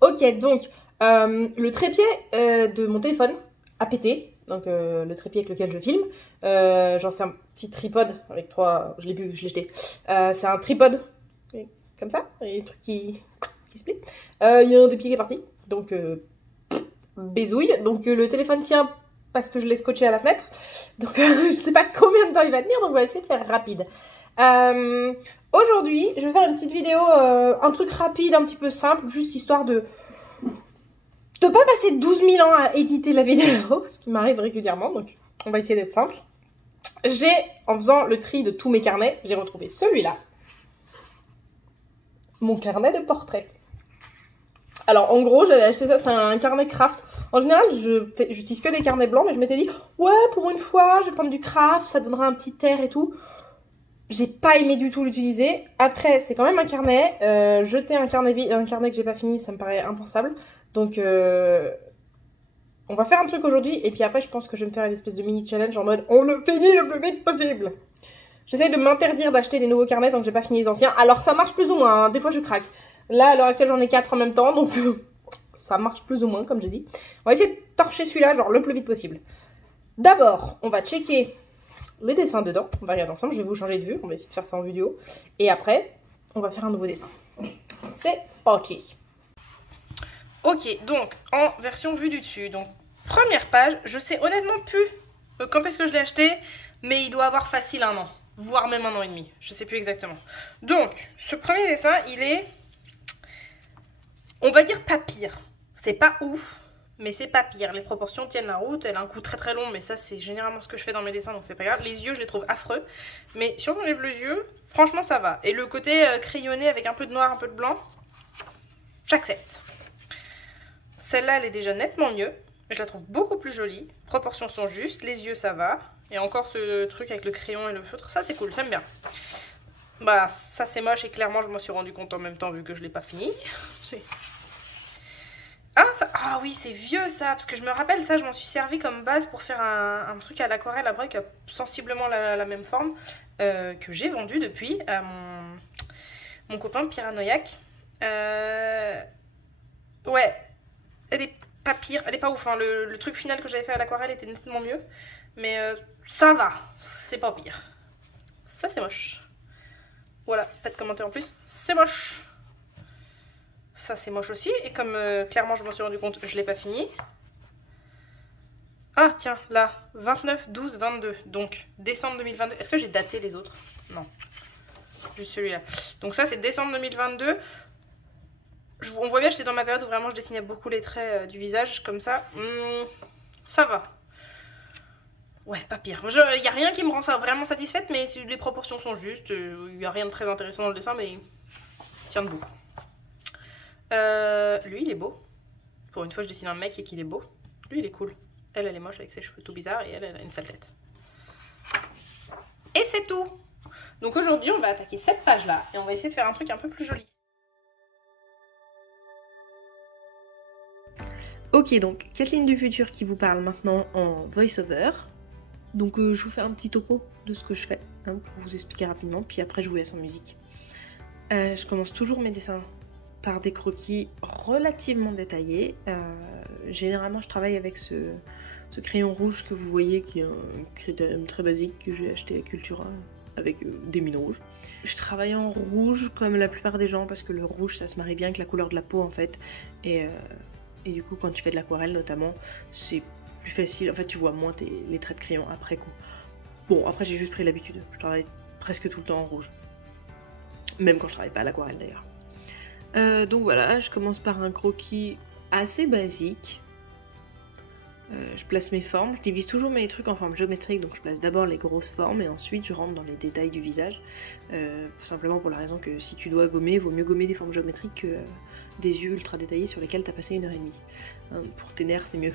Ok, donc le trépied de mon téléphone a pété. Donc le trépied avec lequel je filme. Genre c'est un petit tripode avec trois... Je l'ai bu, je l'ai jeté. C'est un tripode. Comme ça. Et un truc qui se plie. Il y a un des pieds qui est parti. Donc bézouille. Donc le téléphone tient parce que je l'ai scotché à la fenêtre. Donc je sais pas combien de temps il va tenir. Donc on va essayer de faire rapide. Aujourd'hui, je vais faire une petite vidéo, un truc rapide, un petit peu simple, juste histoire de pas passer 12 000 ans à éditer la vidéo, ce qui m'arrive régulièrement, donc on va essayer d'être simple. En faisant le tri de tous mes carnets, j'ai retrouvé celui-là, mon carnet de portraits. Alors en gros, j'avais acheté ça, c'est un carnet craft. En général, j'utilise que des carnets blancs, mais je m'étais dit, ouais, pour une fois, je vais prendre du craft, ça donnera un petit air et tout. J'ai pas aimé du tout l'utiliser. Après, c'est quand même un carnet. Jeter un carnet que j'ai pas fini, ça me paraît impensable. Donc, on va faire un truc aujourd'hui. Et puis après, je pense que je vais me faire une espèce de mini challenge en mode on le finit le plus vite possible. J'essaie de m'interdire d'acheter des nouveaux carnets tant que j'ai pas fini les anciens. Alors, ça marche plus ou moins. Hein. Des fois, je craque. Là, à l'heure actuelle, j'en ai 4 en même temps. Donc, ça marche plus ou moins, comme j'ai dit. On va essayer de torcher celui-là, genre le plus vite possible. D'abord, on va checker les dessins dedans, on va regarder ensemble, je vais vous changer de vue, on va essayer de faire ça en vidéo. Et après, on va faire un nouveau dessin. C'est parti. Ok, donc en version vue du dessus, donc première page, je sais honnêtement plus quand est-ce que je l'ai acheté, mais il doit avoir facile 1 an, voire même 1 an et demi, je sais plus exactement. Donc, ce premier dessin, il est, on va dire pas pire, c'est pas ouf, mais c'est pas pire, les proportions tiennent la route, elle a un coup très très long, mais ça c'est généralement ce que je fais dans mes dessins, donc c'est pas grave. Les yeux, je les trouve affreux, mais si on enlève les yeux, franchement ça va. Et le côté crayonné avec un peu de noir, un peu de blanc, j'accepte. Celle-là, elle est déjà nettement mieux, je la trouve beaucoup plus jolie, proportions sont justes, les yeux ça va, et encore ce truc avec le crayon et le feutre, ça c'est cool, j'aime bien. Bah ça c'est moche et clairement je m'en suis rendu compte en même temps vu que je l'ai pas fini. Ah oui, c'est vieux ça, parce que je me rappelle ça, je m'en suis servi comme base pour faire un truc à l'aquarelle après qui a sensiblement la même forme, que j'ai vendu depuis à mon copain Piranoïac. Ouais, elle est pas pire, elle est pas ouf, hein. Le truc final que j'avais fait à l'aquarelle était nettement mieux, mais ça va, c'est pas pire. Ça c'est moche. Voilà, pas de commentaire en plus, c'est moche. Ça c'est moche aussi, et comme clairement je m'en suis rendu compte, je l'ai pas fini. Ah tiens, là, 29, 12, 22, donc décembre 2022. Est-ce que j'ai daté les autres? Non, juste celui-là. Donc ça c'est décembre 2022. On voit bien que j'étais dans ma période où vraiment je dessinais beaucoup les traits du visage, comme ça. Ça va. Ouais, pas pire. Il n'y a rien qui me rend ça vraiment satisfaite, mais les proportions sont justes. Il n'y a rien de très intéressant dans le dessin, mais il tient debout. Lui, il est beau. Pour une fois, je dessine un mec et qu'il est beau. Lui, il est cool. Elle est moche avec ses cheveux tout bizarres et elle a une sale tête. Et c'est tout. Donc aujourd'hui, on va attaquer cette page-là et on va essayer de faire un truc un peu plus joli. Ok, donc Kathleen du futur qui vous parle maintenant en voice-over. Donc je vous fais un petit topo de ce que je fais, hein, pour vous expliquer rapidement, puis après je vous laisse en musique. Je commence toujours mes dessins par des croquis relativement détaillés. Généralement je travaille avec ce crayon rouge que vous voyez, qui est un crayon très basique que j'ai acheté à Cultura avec des mines rouges. Je travaille en rouge comme la plupart des gens parce que le rouge ça se marie bien avec la couleur de la peau en fait. Et du coup quand tu fais de l'aquarelle notamment, c'est plus facile, en fait tu vois moins les traits de crayon après coup. Bon après j'ai juste pris l'habitude, je travaille presque tout le temps en rouge. Même quand je travaille pas à l'aquarelle d'ailleurs. Donc voilà, je commence par un croquis assez basique. Je place mes formes, je divise toujours mes trucs en forme géométrique, donc je place d'abord les grosses formes et ensuite je rentre dans les détails du visage. Simplement pour la raison que si tu dois gommer, il vaut mieux gommer des formes géométriques que des yeux ultra détaillés sur lesquels tu as passé 1h30. Pour tes nerfs, c'est mieux.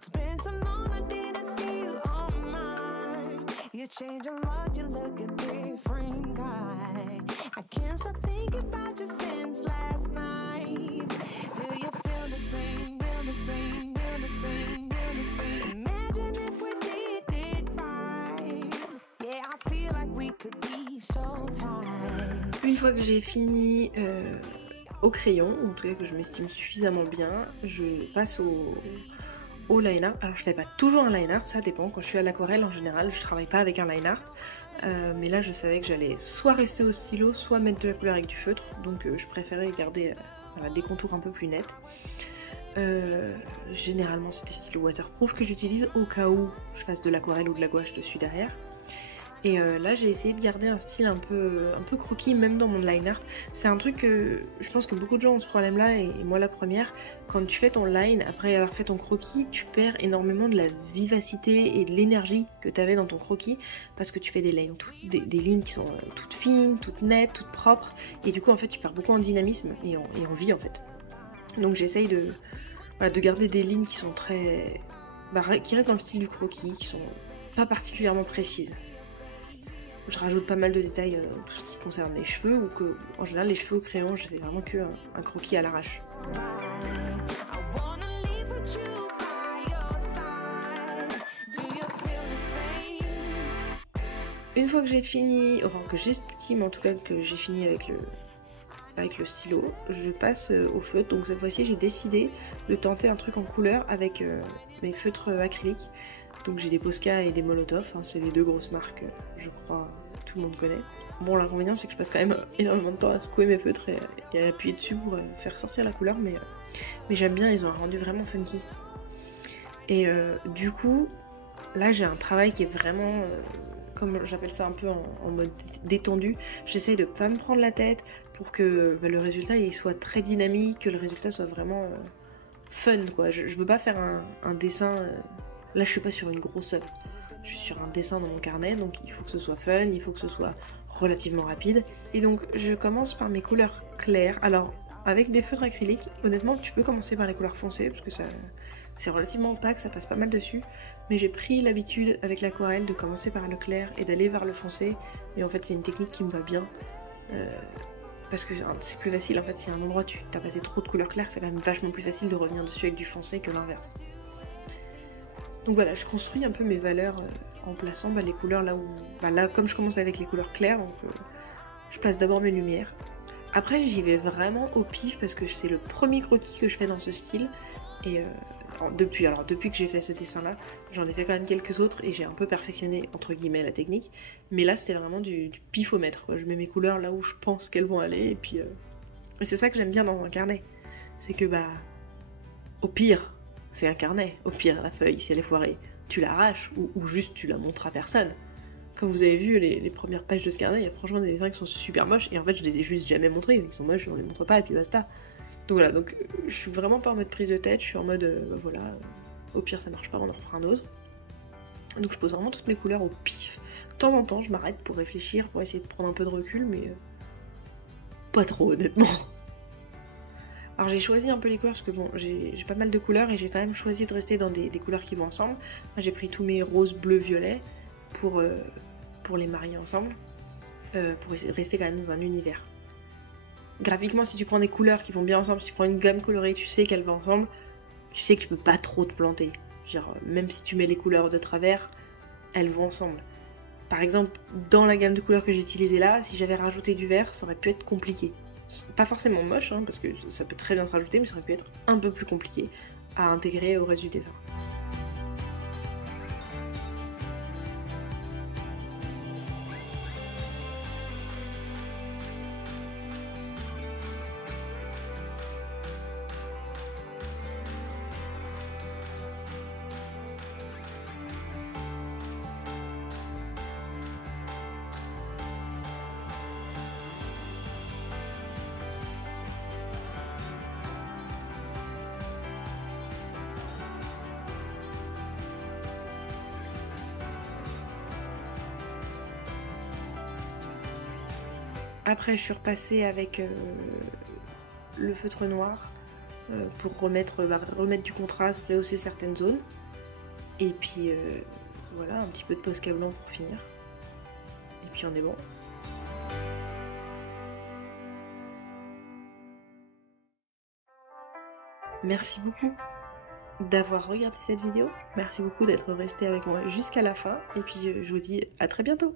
It's been so long I didn't see you on mine. You change a lot, you look a different guy. I can't stop thinking about you since last night. Do you feel the same, feel the same, feel the same, feel the same? Imagine if we did it right. Yeah, I feel like we could be so tight. Une fois que j'ai fini au crayon, en tout cas que je m'estime suffisamment bien, je passe au line art. Alors je fais pas toujours un line art, ça dépend. Quand je suis à l'aquarelle en général, je travaille pas avec un line art. Mais là je savais que j'allais soit rester au stylo, soit mettre de la couleur avec du feutre. Donc je préférais garder des contours un peu plus nets. Généralement c'est des stylos waterproof que j'utilise au cas où je fasse de l'aquarelle ou de la gouache dessus derrière. Et là j'ai essayé de garder un style un peu croquis même dans mon line art. C'est un truc que je pense que beaucoup de gens ont ce problème là et moi la première. Quand tu fais ton line, après avoir fait ton croquis, tu perds énormément de la vivacité et de l'énergie que tu avais dans ton croquis parce que tu fais des lignes qui sont toutes fines, toutes nettes, toutes propres et du coup en fait tu perds beaucoup en dynamisme et en vie en fait. Donc j'essaye de garder des lignes qui sont très... qui restent dans le style du croquis, qui sont pas particulièrement précises. Je rajoute pas mal de détails dans tout ce qui concerne les cheveux, ou que, en général, les cheveux au crayon, je fais vraiment que un croquis à l'arrache. Une fois que j'ai fini, enfin que j'estime en tout cas que j'ai fini avec le stylo, je passe au feutre. Donc cette fois-ci, j'ai décidé de tenter un truc en couleur avec mes feutres acryliques. Donc j'ai des Posca et des Molotov, hein, c'est les deux grosses marques, je crois, tout le monde connaît. Bon, l'inconvénient c'est que je passe quand même énormément de temps à secouer mes feutres et à appuyer dessus pour faire sortir la couleur, mais j'aime bien, ils ont un rendu vraiment funky. Et du coup, là j'ai un travail qui est vraiment, comme j'appelle ça un peu en mode détendu. J'essaye de pas me prendre la tête pour que le résultat il soit très dynamique, que le résultat soit vraiment fun, quoi. Je veux pas faire un dessin... Là, je suis pas sur une grosse œuvre. Je suis sur un dessin dans mon carnet, donc il faut que ce soit fun, il faut que ce soit relativement rapide. Et donc, je commence par mes couleurs claires. Alors, avec des feutres acryliques, honnêtement, tu peux commencer par les couleurs foncées, parce que c'est relativement opaque, ça passe pas mal dessus. Mais j'ai pris l'habitude, avec l'aquarelle, de commencer par le clair et d'aller vers le foncé. Et en fait, c'est une technique qui me va bien. Parce que c'est plus facile, en fait, si à un endroit tu as passé trop de couleurs claires, c'est quand même vachement plus facile de revenir dessus avec du foncé que l'inverse. Donc voilà, je construis un peu mes valeurs en plaçant les couleurs là où... là, comme je commence avec les couleurs claires, donc, je place d'abord mes lumières. Après, j'y vais vraiment au pif parce que c'est le premier croquis que je fais dans ce style. Et depuis que j'ai fait ce dessin-là, j'en ai fait quand même quelques autres et j'ai un peu perfectionné, entre guillemets, la technique. Mais là, c'était vraiment du pifomètre, quoi. Je mets mes couleurs là où je pense qu'elles vont aller et puis... Et c'est ça que j'aime bien dans un carnet. C'est que, au pire... C'est un carnet, au pire la feuille, si elle est foirée, tu l'arraches ou juste tu la montres à personne. Comme vous avez vu les premières pages de ce carnet, il y a franchement des dessins qui sont super moches et en fait je les ai juste jamais montrés, ils sont moches, on les montre pas et puis basta. Donc voilà, donc je suis vraiment pas en mode prise de tête, je suis en mode au pire ça marche pas, on en refera un autre. Donc je pose vraiment toutes mes couleurs au pif. De temps en temps je m'arrête pour réfléchir, pour essayer de prendre un peu de recul, mais pas trop honnêtement. Alors j'ai choisi un peu les couleurs parce que j'ai pas mal de couleurs et j'ai quand même choisi de rester dans des couleurs qui vont ensemble. Moi j'ai pris tous mes roses, bleus, violets pour les marier ensemble, pour rester quand même dans un univers. Graphiquement, si tu prends des couleurs qui vont bien ensemble, si tu prends une gamme colorée, tu sais qu'elle va ensemble, tu sais que tu peux pas trop te planter. Genre, même si tu mets les couleurs de travers, elles vont ensemble. Par exemple, dans la gamme de couleurs que j'ai utilisée là, si j'avais rajouté du vert, ça aurait pu être compliqué. Pas forcément moche, parce que ça peut très bien se rajouter, mais ça aurait pu être un peu plus compliqué à intégrer au reste du dessin. Après, je suis repassée avec le feutre noir pour remettre du contraste, rehausser certaines zones. Et puis voilà, un petit peu de Posca blanc pour finir. Et puis on est bon. Merci beaucoup d'avoir regardé cette vidéo. Merci beaucoup d'être resté avec moi jusqu'à la fin. Et puis je vous dis à très bientôt.